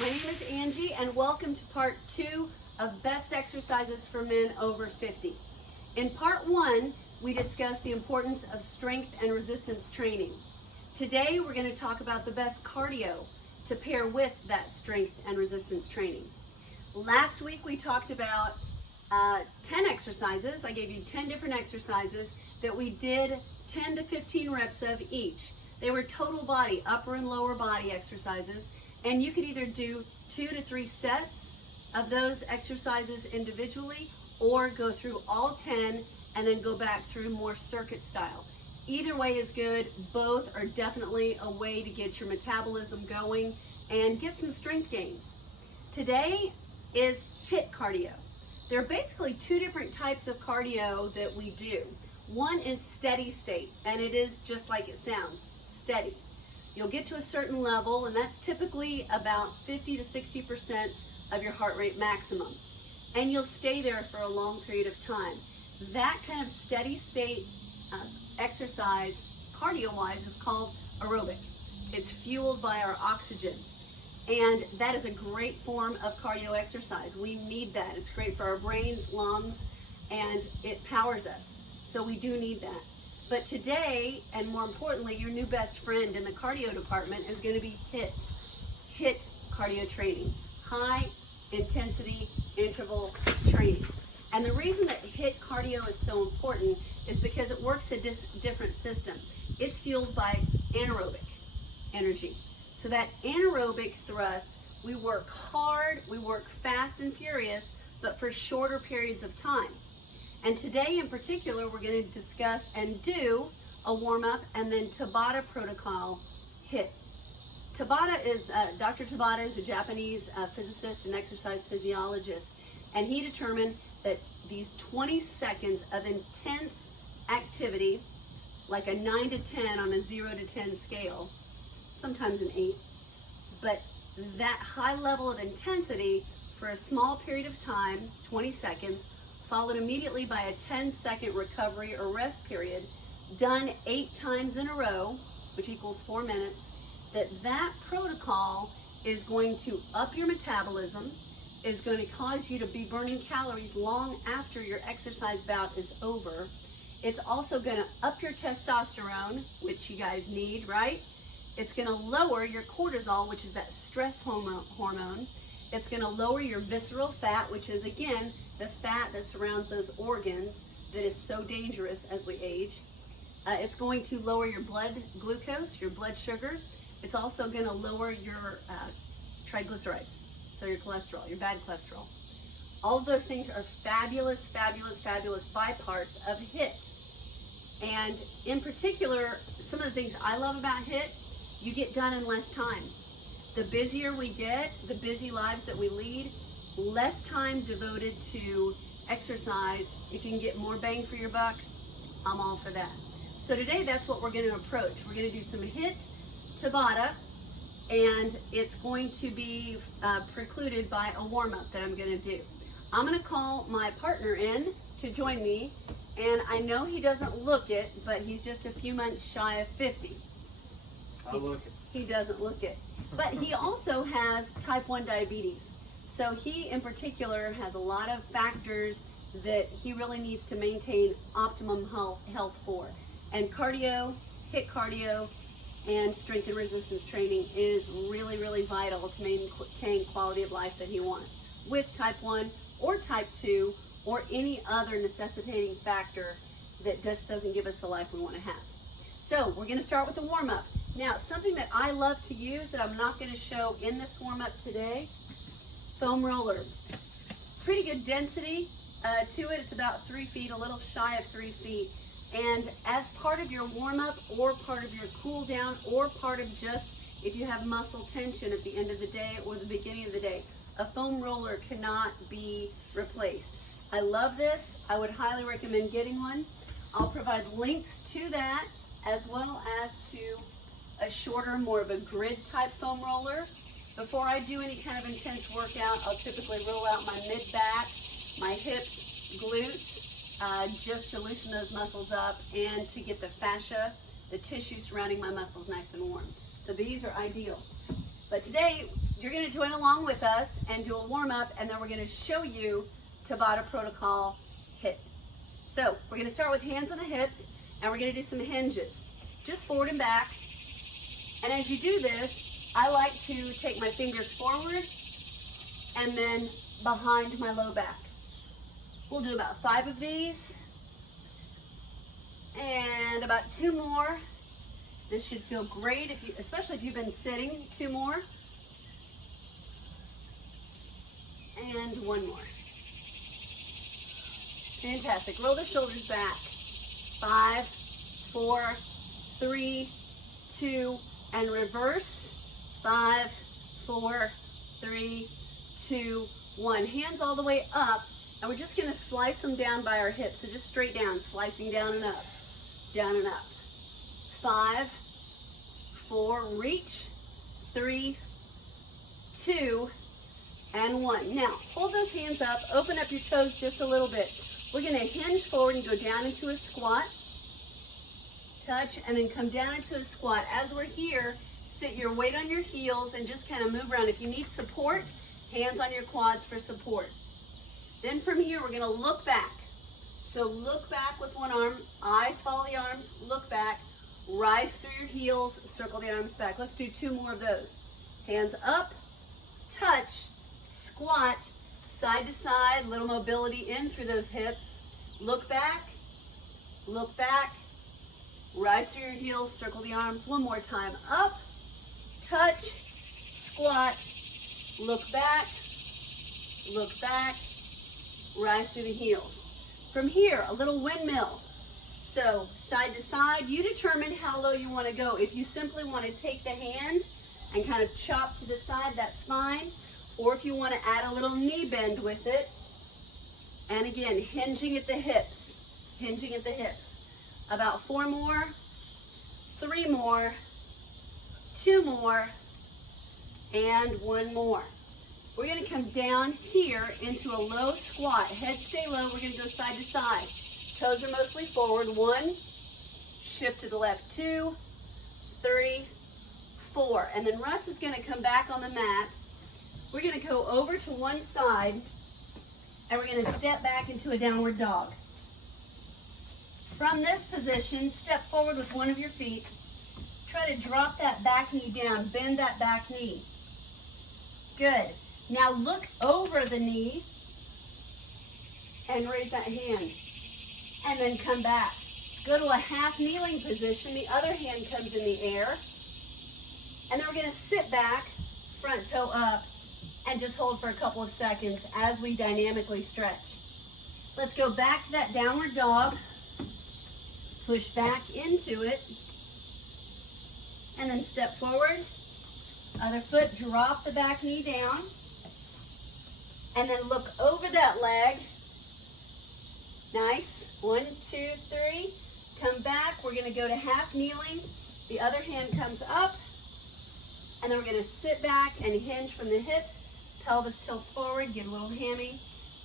my name is Angie and welcome to part 2 of Best Exercises for Men Over 50. In part 1, we discussed the importance of strength and resistance training. Today we're going to talk about the best cardio to pair with that strength and resistance training. Last week we talked about 10 exercises. I gave you 10 different exercises that we did 10 to 15 reps of each. They were total body, upper and lower body exercises, and you could either do 2 to 3 sets of those exercises individually or go through all 10 and then go back through more circuit style. Either way is good. Both are definitely a way to get your metabolism going and get some strength gains. Today is HIIT cardio. There are basically 2 different types of cardio that we do. One is steady state, and it is just like it sounds, steady. You'll get to a certain level, and that's typically about 50 to 60% of your heart rate maximum. And you'll stay there for a long period of time. That kind of steady state exercise, cardio-wise, is called aerobic. It's fueled by our oxygen. And that is a great form of cardio exercise. We need that. It's great for our brains, lungs, and it powers us. So we do need that. But today, and more importantly, your new best friend in the cardio department is going to be HIIT cardio training, high intensity interval training. And the reason that HIIT cardio is so important is because it works a different system. It's fueled by anaerobic energy. So that anaerobic thrust, we work hard, we work fast and furious, but for shorter periods of time. And today in particular, we're going to discuss and do a warm-up and then Tabata protocol HIIT. Tabata is, Dr. Tabata is a Japanese physicist and exercise physiologist, and he determined that these 20 seconds of intense activity, like a 9 to 10 on a 0 to 10 scale, sometimes an 8, but that high level of intensity for a small period of time, 20 seconds, followed immediately by a 10-second recovery or rest period, done 8 times in a row, which equals 4 minutes, that protocol is going to up your metabolism, is going to cause you to be burning calories long after your exercise bout is over. It's also going to up your testosterone, which you guys need, right? It's going to lower your cortisol, which is that stress hormone. It's going to lower your visceral fat, which is, again, the fat that surrounds those organs that is so dangerous as we age. It's going to lower your blood glucose, your blood sugar. It's also going to lower your triglycerides, so your cholesterol, your bad cholesterol. All of those things are fabulous, fabulous, fabulous byparts of HIIT. And in particular, some of the things I love about HIIT, you get done in less time. The busier we get, the busy lives that we lead, less time devoted to exercise. If you can get more bang for your buck, I'm all for that. So today, that's what we're going to approach. We're going to do some HIIT Tabata, and it's going to be precluded by a warm-up that I'm going to do. I'm going to call my partner in to join me, and I know he doesn't look it, but he's just a few months shy of 50. I'll look it. He doesn't look it. But he also has type 1 diabetes. So he in particular has a lot of factors that he really needs to maintain optimum health for. And cardio, HIIT cardio, and strength and resistance training is really, really vital to maintain quality of life that he wants with type 1 or type 2 or any other necessitating factor that just doesn't give us the life we want to have. So we're going to start with the warm-up. Now, something that I love to use that I'm not going to show in this warm-up today, foam roller. Pretty good density to it. It's about 3 feet, a little shy of 3 feet. And as part of your warm-up or part of your cool-down or part of just if you have muscle tension at the end of the day or the beginning of the day, a foam roller cannot be replaced. I love this. I would highly recommend getting one. I'll provide links to that as well as to a shorter, more of a grid type foam roller. Before I do any kind of intense workout, I'll typically roll out my mid-back, my hips, glutes, just to loosen those muscles up and to get the fascia, the tissue surrounding my muscles nice and warm. So these are ideal. But today, you're gonna join along with us and do a warm up, and then we're gonna show you Tabata protocol hit. So we're gonna start with hands on the hips, and we're gonna do some hinges, just forward and back. And as you do this, I like to take my fingers forward and then behind my low back. We'll do about 5 of these and about 2 more. This should feel great, especially if you've been sitting. 2 more and 1 more. Fantastic. Roll the shoulders back. 5, 4, 3, 2, and reverse. 5, 4, 3, 2, 1. Hands all the way up, and we're just going to slice them down by our hips. So just straight down, slicing down and up, down and up. 5, 4, reach. 3, 2, and 1. Now, hold those hands up, open up your toes just a little bit. We're going to hinge forward and go down into a squat. Touch, and then come down into a squat. As we're here, sit your weight on your heels and just kind of move around. If you need support, hands on your quads for support. Then from here, we're going to look back. So look back with one arm, eyes follow the arms, look back, rise through your heels, circle the arms back. Let's do 2 more of those. Hands up, touch, squat, side to side, little mobility in through those hips. Look back, rise through your heels, circle the arms. One more time. Up, touch, squat, look back, rise through the heels. From here, a little windmill. So side to side, you determine how low you want to go. If you simply want to take the hand and kind of chop to the side, that's fine. Or if you want to add a little knee bend with it. And again, hinging at the hips, About 4 more, 3 more, 2 more, and 1 more. We're going to come down here into a low squat. Head stay low. We're going to go side to side. Toes are mostly forward. 1, shift to the left. 2, 3, 4. And then Russ is going to come back on the mat. We're going to go over to one side, and we're going to step back into a downward dog. From this position, step forward with one of your feet. Try to drop that back knee down. Bend that back knee. Good. Now look over the knee and raise that hand. And then come back. Go to a half kneeling position. The other hand comes in the air. And then we're going to sit back, front toe up, and just hold for a couple of seconds as we dynamically stretch. Let's go back to that downward dog. Push back into it. And then step forward. Other foot, drop the back knee down. And then look over that leg. Nice. 1, 2, 3. Come back. We're going to go to half kneeling. The other hand comes up. And then we're going to sit back and hinge from the hips. Pelvis tilts forward. Get a little hammy.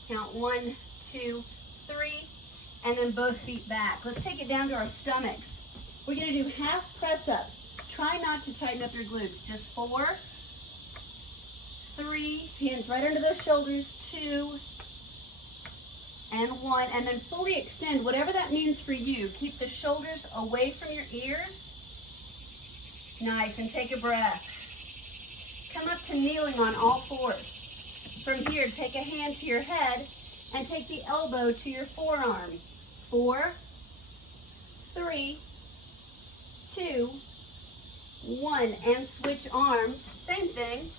Count 1, 2, 3. And then both feet back. Let's take it down to our stomachs. We're going to do half press-ups. Try not to tighten up your glutes. Just 4, 3, hands right under those shoulders, 2, and 1. And then fully extend, whatever that means for you. Keep the shoulders away from your ears. Nice, and take a breath. Come up to kneeling on all 4s. From here, take a hand to your head and take the elbow to your forearm. 4, 3, 2, 1, and switch arms. Same thing.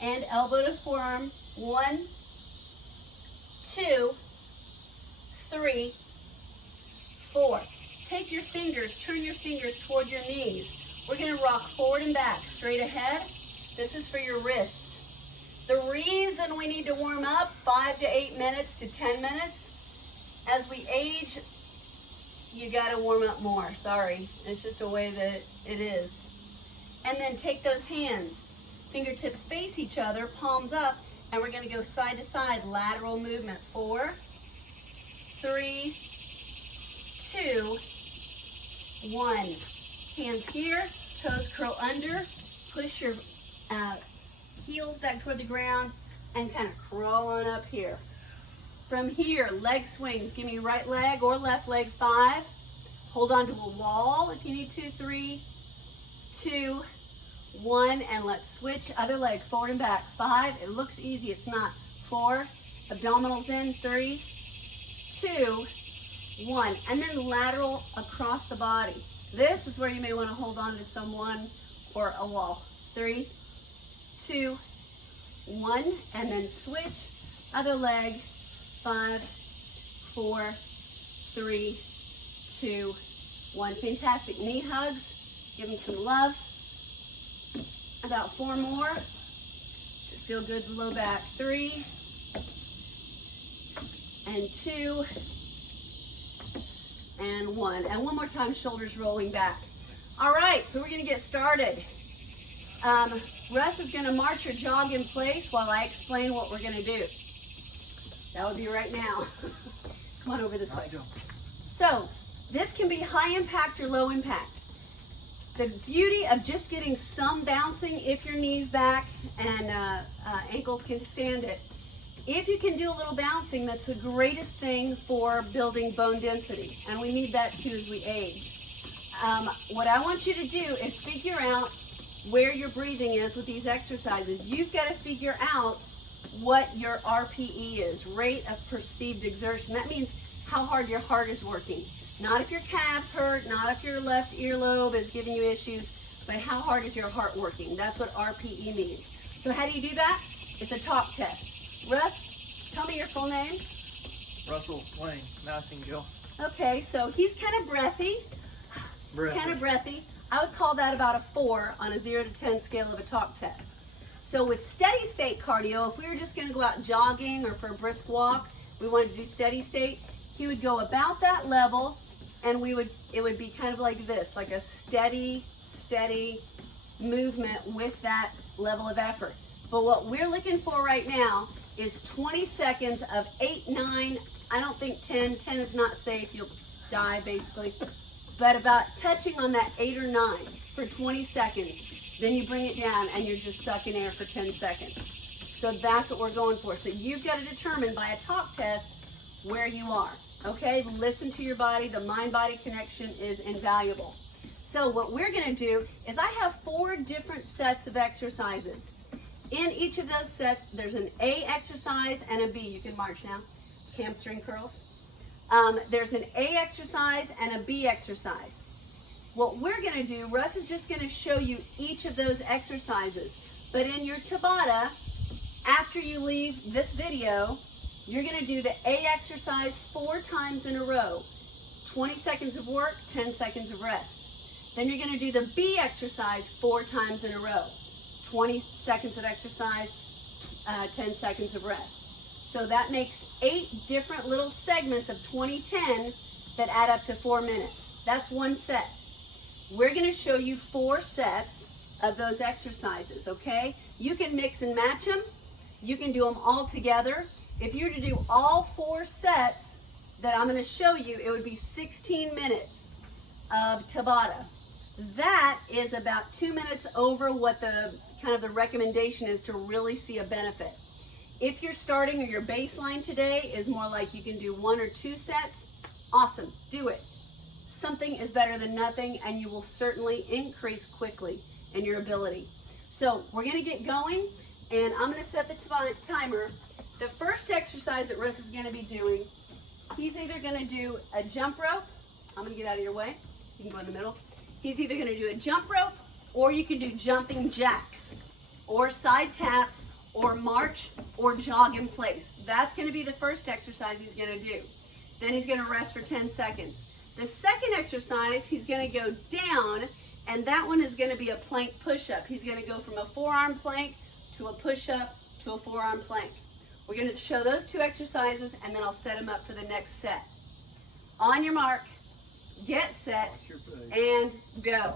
And elbow to forearm. 1, 2, 3, 4. Take your fingers, turn your fingers toward your knees. We're going to rock forward and back, straight ahead. This is for your wrists. The reason we need to warm up 5 to 8 minutes to 10 minutes, as we age, you got to warm up more. Sorry, it's just a way that it is. And then take those hands, fingertips face each other, palms up, and we're going to go side to side, lateral movement. 4, 3, 2, 1. Hands here, toes curl under, push your heels back toward the ground and kind of crawl on up here. From here, leg swings. Give me right leg or left leg, 5. Hold on to a wall if you need to, 3, 2, 1, and let's switch. Other leg, forward and back, 5. It looks easy, it's not. 4, abdominals in, 3, 2, 1, and then lateral across the body. This is where you may want to hold on to someone or a wall. 3, 2, 1, and then switch. Other leg, 5, 4, 3, 2, 1. Fantastic. Knee hugs. Give them some love. About 4 more. Feel good low back. 3 and 2 and 1. And one more time, shoulders rolling back. All right, so we're going to get started. Russ is going to march or jog in place while I explain what we're going to do. That would be right now. Come on over this way. So, this can be high impact or low impact. The beauty of just getting some bouncing, if your knees back and ankles can stand it, if you can do a little bouncing, that's the greatest thing for building bone density. And we need that too as we age. What I want you to do is figure out where your breathing is with these exercises. You've got to figure out what your RPE is, rate of perceived exertion. That means how hard your heart is working. Not if your calves hurt, not if your left earlobe is giving you issues, but how hard is your heart working? That's what RPE means. So how do you do that? It's a talk test. Russ, tell me your full name. Russell Wayne, Nightingale. Okay, so he's kind of breathy. Kind of breathy. I would call that about a 4 on a 0 to 10 scale of a talk test. So with steady state cardio, if we were just going to go out jogging or for a brisk walk, we wanted to do steady state, he would go about that level, and it would be kind of like this, like a steady movement with that level of effort. But what we're looking for right now is 20 seconds of 8, 9, I don't think 10 is not safe, you'll die basically, but about touching on that 8 or 9 for 20 seconds. Then you bring it down and you're just sucking air for 10 seconds. So that's what we're going for. So you've got to determine by a talk test where you are. Okay, listen to your body. The mind-body connection is invaluable. So what we're going to do is I have 4 different sets of exercises. In each of those sets, there's an A exercise and a B. You can march now. Hamstring curls. There's an A exercise and a B exercise. What we're going to do, Russ is just going to show you each of those exercises. But in your Tabata, after you leave this video, you're going to do the A exercise 4 times in a row. 20 seconds of work, 10 seconds of rest. Then you're going to do the B exercise 4 times in a row. 20 seconds of exercise, 10 seconds of rest. So that makes 8 different little segments of 20-10 that add up to 4 minutes. That's one set. We're going to show you 4 sets of those exercises, okay? You can mix and match them. You can do them all together. If you were to do all 4 sets that I'm going to show you, it would be 16 minutes of Tabata. That is about 2 minutes over what the kind of the recommendation is to really see a benefit. If you're starting or your baseline today is more like you can do 1 or 2 sets, awesome, do it. Something is better than nothing, and you will certainly increase quickly in your ability. So we're going to get going, and I'm going to set the timer. The first exercise that Russ is going to be doing, he's either going to do a jump rope. I'm going to get out of your way. You can go in the middle. He's either going to do a jump rope, or you can do jumping jacks, or side taps, or march, or jog in place. That's going to be the first exercise he's going to do. Then he's going to rest for 10 seconds. The second exercise, he's going to go down, and that one is going to be a plank push-up. He's going to go from a forearm plank to a push-up to a forearm plank. We're going to show those 2 exercises, and then I'll set them up for the next set. On your mark, get set, and go.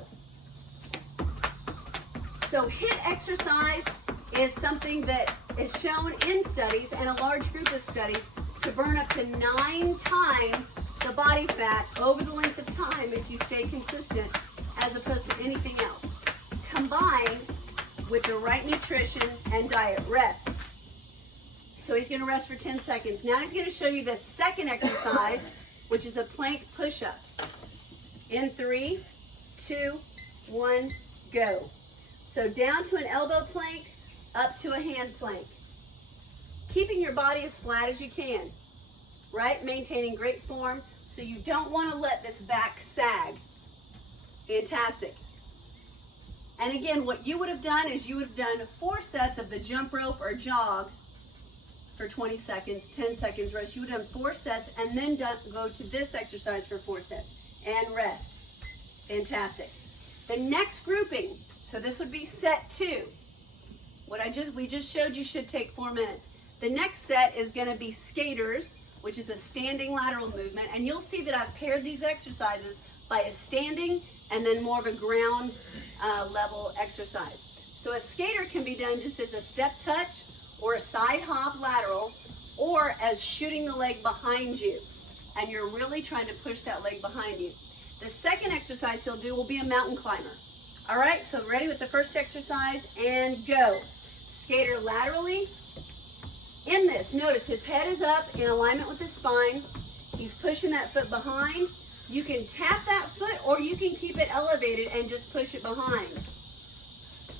So HIIT exercise is something that is shown in studies, and a large group of studies, to burn up to 9 times the body fat over the length of time if you stay consistent, as opposed to anything else. Combined with the right nutrition and diet. Rest. So he's gonna rest for 10 seconds. Now he's gonna show you the second exercise, which is a plank push-up. In 3, 2, 1, go. So down to an elbow plank, up to a hand plank. Keeping your body as flat as you can, right? Maintaining great form, so you don't want to let this back sag. Fantastic. And again, what you would have done is you would have done 4 sets of the jump rope or jog for 20 seconds, 10 seconds rest. You would have done 4 sets and then go to this exercise for 4 sets and rest. Fantastic. The next grouping, so this would be set 2. We just showed you should take 4 minutes. The next set is going to be skaters, which is a standing lateral movement, and you'll see that I've paired these exercises by a standing and then more of a ground level exercise. So a skater can be done just as a step touch or a side hop lateral, or as shooting the leg behind you, and you're really trying to push that leg behind you. The second exercise he'll do will be a mountain climber. All right, so ready with the first exercise, and go. Skater laterally. In this, notice his head is up in alignment with his spine. He's pushing that foot behind. You can tap that foot or you can keep it elevated and just push it behind.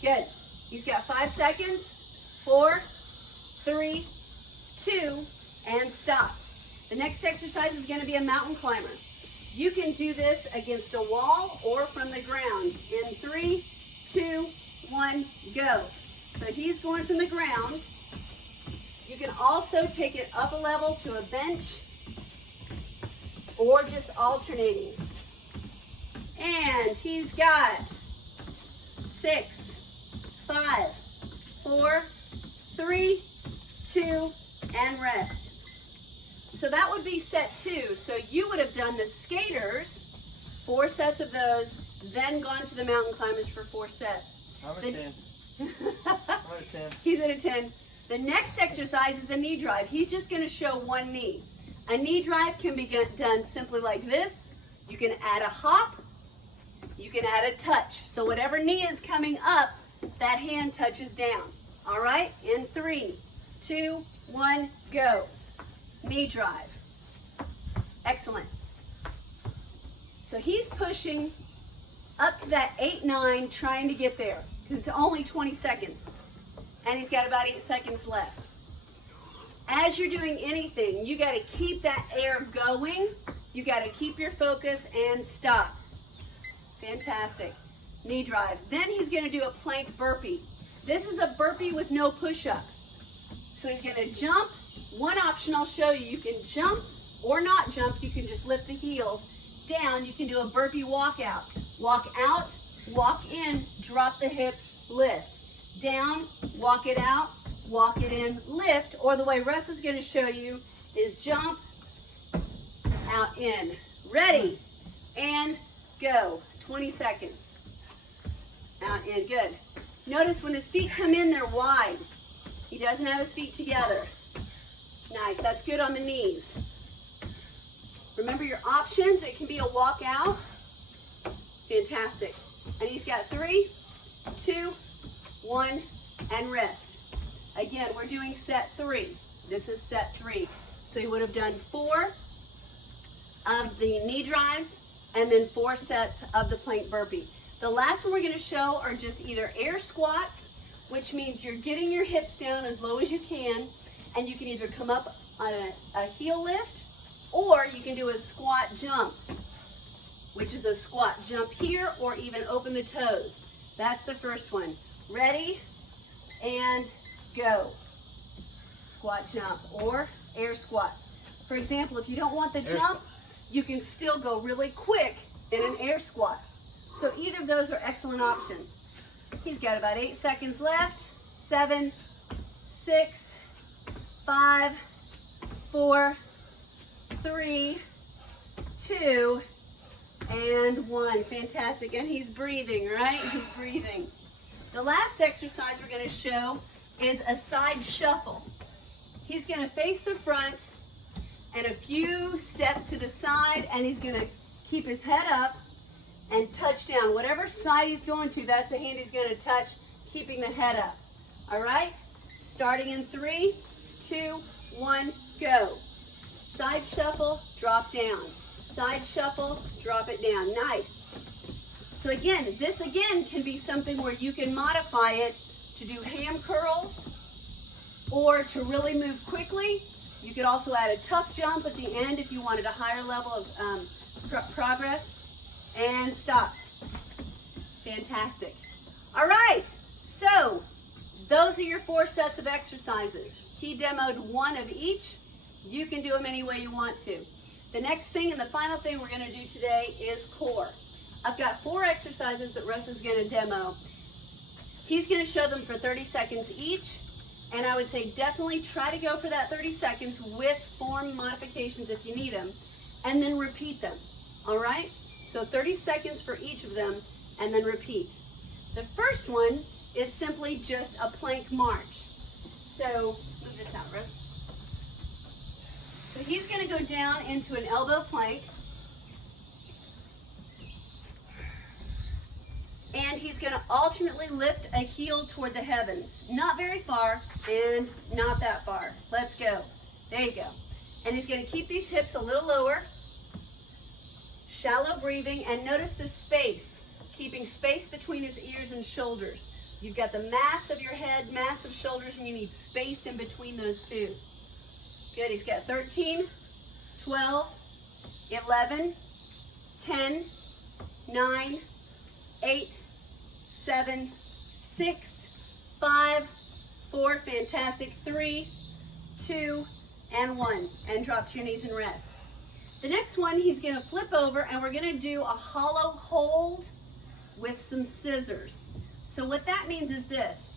Good. He's got 5 seconds. 4, 3, 2, and stop. The next exercise is going to be a mountain climber. You can do this against a wall or from the ground. In 3, 2, 1, go. So he's going from the ground. You can also take it up a level to a bench or just alternating. And he's got 6, 5, 4, 3, 2, and rest. So that would be set 2. So you would have done the skaters, 4 sets of those, then gone to the mountain climbers for 4 sets. I'm at 10. I'm at 10. He's at a 10. The next exercise is a knee drive. He's just going to show one knee. A knee drive can be done simply like this. You can add a hop. You can add a touch. So whatever knee is coming up, that hand touches down. All right? In 3, 2, 1, go. Knee drive. Excellent. So he's pushing up to that 8, 9, trying to get there because it's only 20 seconds. And he's got about 8 seconds left. As you're doing anything, you got to keep that air going. You got to keep your focus and stop. Fantastic. Knee drive. Then he's going to do a plank burpee. This is a burpee with no push-up. So he's going to jump. One option I'll show you. You can jump or not jump. You can just lift the heels down. You can do a burpee walkout. Walk out, walk in, drop the hips, lift. Down, walk it out, walk it in, lift, or the way Russ is going to show you is jump, out, in. Ready, and go. 20 seconds. Out, in. Good. Notice when his feet come in, they're wide. He doesn't have his feet together. Nice. That's good on the knees. Remember your options. It can be a walk out. Fantastic. And he's got 3, 2, 1, and rest. Again, we're doing set 3. This is set 3. So you would have done 4 of the knee drives and then 4 sets of the plank burpee. The last one we're going to show are just either air squats, which means you're getting your hips down as low as you can, and you can either come up on a heel lift, or you can do a squat jump, which is a squat jump here, or even open the toes. That's the first one. Ready, and go. Squat jump or air squats. For example, if you don't want the jump, you can still go really quick in an air squat. So either of those are excellent options. He's got about 8 seconds left. 7, 6, 5, 4, 3, 2, and 1. Fantastic. And he's breathing, right? He's breathing. The last exercise we're going to show is a side shuffle. He's going to face the front and a few steps to the side, and he's going to keep his head up and touch down. Whatever side he's going to, that's the hand he's going to touch. keeping the head up. All right? Starting in 3, 2, 1, go. Side shuffle, drop down. Side shuffle, drop it down. Nice. So again, this again can be something where you can modify it to do ham curls or to really move quickly. You could also add a tuck jump at the end if you wanted a higher level of progress. And stop. Fantastic. All right, so those are your 4 sets of exercises. He demoed 1 of each. You can do them any way you want to. The next thing and the final thing we're going to do today is core. I've got 4 exercises that Russ is going to demo. He's going to show them for 30 seconds each, and I would say definitely try to go for that 30 seconds with form modifications if you need them, and then repeat them, all right? So 30 seconds for each of them, and then repeat. The first one is simply just a plank march. So move this out, Russ. So he's going to go down into an elbow plank. And he's going to alternately lift a heel toward the heavens. Not very far and not that far. Let's go. There you go. And he's going to keep these hips a little lower. Shallow breathing. And notice the space. Keeping space between his ears and shoulders. You've got the mass of your head, mass of shoulders, and you need space in between those two. Good. He's got 13, 12, 11, 10, 9, 8, 7, 6, 5, 4, fantastic, 3, 2, and 1. And drop to your knees and rest. The next one, he's going to flip over, and we're going to do a hollow hold with some scissors. So what that means is this.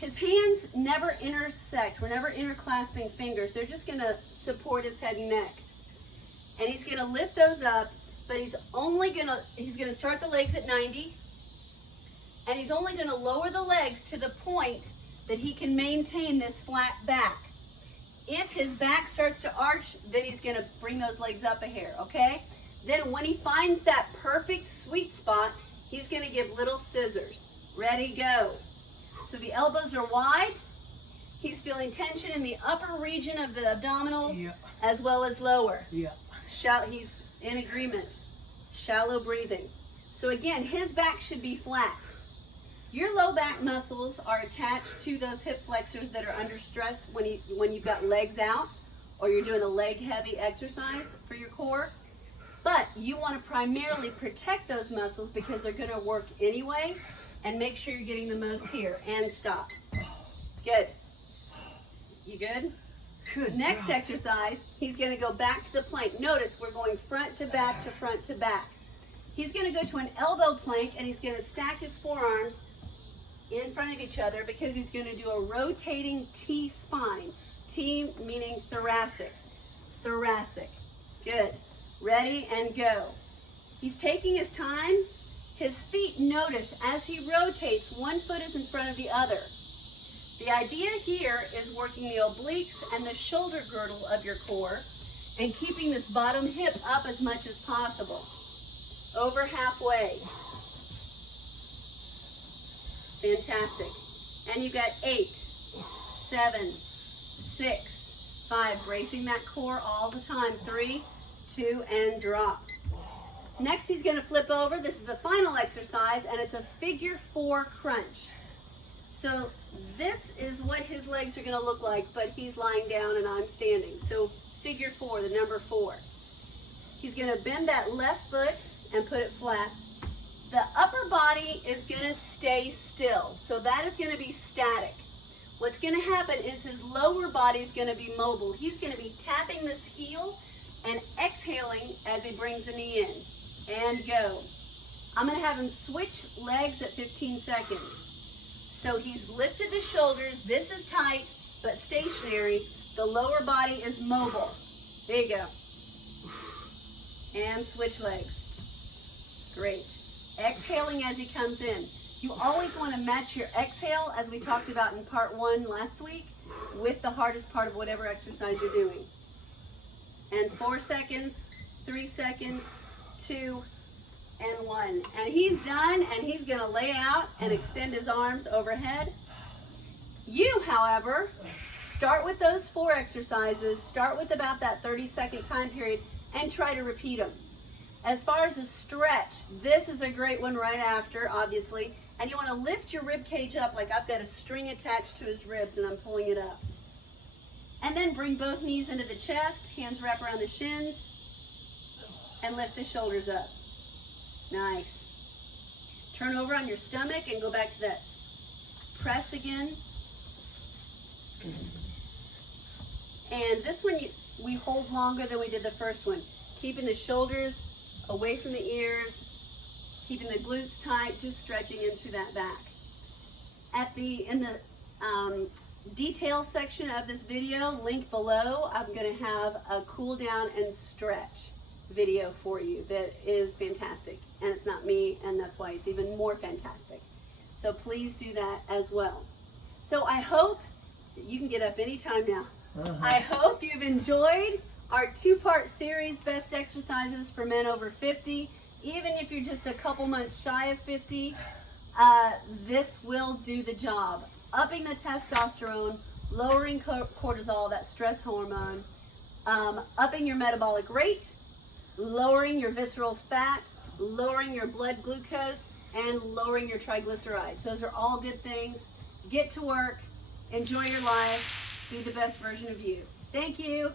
His hands never intersect. We're never interclasping fingers. They're just going to support his head and neck. And he's going to lift those up, but he's going to start the legs at 90, and he's only going to lower the legs to the point that he can maintain this flat back. If his back starts to arch, then he's going to bring those legs up a hair, okay? Then when he finds that perfect sweet spot, he's going to give little scissors. Ready, go. So the elbows are wide. He's feeling tension in the upper region of the abdominals, as well as lower. He's in agreement. Shallow breathing. So again, his back should be flat. Your low back muscles are attached to those hip flexors that are under stress when you've got legs out or you're doing a leg heavy exercise for your core. But you want to primarily protect those muscles because they're going to work anyway, and make sure you're getting the most here. And stop. Good. You good? Good. Next exercise, he's going to go back to the plank. Notice we're going front to back to front to back. He's going to go to an elbow plank, and he's going to stack his forearms in front of each other because he's going to do a rotating T spine. T meaning thoracic. Thoracic. Good. Ready and go. He's taking his time. His feet, notice, as he rotates, one foot is in front of the other. The idea here is working the obliques and the shoulder girdle of your core and keeping this bottom hip up as much as possible. Over halfway. Fantastic. And you got 8, 7, 6, 5. Bracing that core all the time. 3, 2, and drop. Next, he's going to flip over. This is the final exercise, and it's a figure 4 crunch. So this is what his legs are going to look like, but he's lying down and I'm standing. So figure 4, the number 4. He's going to bend that left foot and put it flat. The upper body is going to stay still. So that is going to be static. What's going to happen is his lower body is going to be mobile. He's going to be tapping this heel and exhaling as he brings the knee in. And go. I'm going to have him switch legs at 15 seconds. So he's lifted the shoulders. This is tight, but stationary. The lower body is mobile. There you go. And switch legs. Great. Exhaling as he comes in. You always want to match your exhale, as we talked about in part 1 last week, with the hardest part of whatever exercise you're doing. And 4 seconds, 3 seconds, 2, and 1. And he's done, and he's going to lay out and extend his arms overhead. You, however, start with those 4 exercises, start with about that 30-second time period, and try to repeat them. As far as a stretch, this is a great one right after, obviously. And you want to lift your rib cage up like I've got a string attached to his ribs and I'm pulling it up. And then bring both knees into the chest, hands wrap around the shins, and lift the shoulders up. Nice. Turn over on your stomach and go back to that press again. And this one we hold longer than we did the first one. Keeping the shoulders away from the ears, keeping the glutes tight, just stretching into that back. In the detail section of this video, link below, I'm going to have a cool down and stretch video for you that is fantastic. And it's not me, and that's why it's even more fantastic. So please do that as well. So I hope that you can get up anytime now. I hope you've enjoyed our 2-part series, Best Exercises for Men Over 50. Even if you're just a couple months shy of 50, this will do the job. Upping the testosterone, lowering cortisol, that stress hormone, upping your metabolic rate, lowering your visceral fat, lowering your blood glucose, and lowering your triglycerides. Those are all good things. Get to work, enjoy your life, be the best version of you. Thank you.